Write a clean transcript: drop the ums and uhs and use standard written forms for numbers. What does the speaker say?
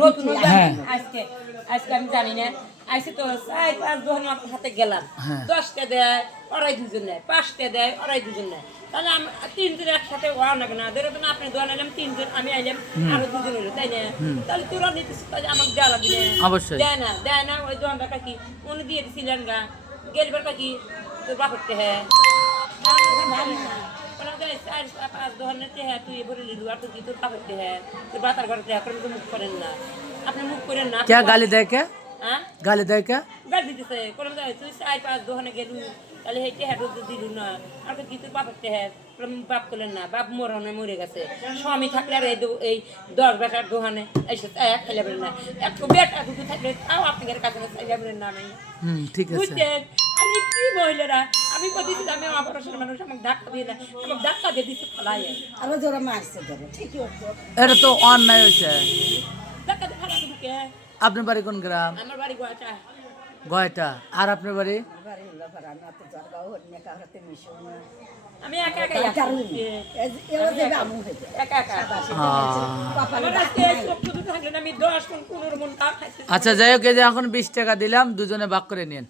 নতুন আজকে আজকে আমি জানি না আইসি তো 4-5 দোকান হাতে গেলাম 10টা দেয় ওরাই দুজন নেয় 5টা দেয় ওরাই দুজন নেয় তাহলে আমি 3 জন একসাথে ওয়া না না ধরে তো আপনি দোকান আইলাম 3 জন আমি আইলাম আরো দুজন হলো তাই না তাহলে তোরা নিতেছিস তাহলে আমাকে দেওয়া লাগবে অবশ্যই দেয় না ওই দোকানটা কি উনি দিয়ে দিছিলেন গা গেলবার কি তোর বাপরতে হ্যাঁ তুই ভরে লিলু আর তুই তোর বাপরতে হ্যাঁ তোর বাতার ঘরতে তো মুখ করেন না আপনি মুখ করেন না क्या गाली दे क्या गाली दे क्या গাল দিতেছে কোন তুই 4-5 দোকানে গেলু তাহলে হেঁটে হ্যাঁ দিলু না আর কি তোর বাপরতে হ্যাঁ বাপ করলেন না বাপ মরে গেছে স্বামী থাকলে আর এই 10 বেটার দোকানে এসে খেলে বেরেন না একটু বেটা দুটো থাকলে তাও আপনাদের কাছে চাইলে বেরেন না নাই ঠিক আছে বুঝছেন আমি কি মহিলারা আমি কদিন আমি অপারেশন মানুষ আমাকে ধাক্কা দিয়ে না আমাকে ধাক্কা দিয়ে দিচ্ছে ফলাই আরো জোরে মারছে ধরে ঠিকই হচ্ছে এটা তো অন্যায় হয়েছে ধাক্কা দিয়ে ফেলা দিকে আপনার বাড়ি কোন গ্রাম আমার বাড়ি গোয়াটা গয়টা আর আপনার বাড়ি বাড়ি হলো ভাড়া আমি অত জরগাও হরিণে কাহতে মিশো না আমি একা একা এও যে আমু হইছে একা একা আমার আজকে চোখ দুটো থাকলে আমি 10 মন 15 মন তা খাইছি আচ্ছা যাই হোক এই যে এখন 20 টাকা দিলাম দুজনে ভাগ করে নিন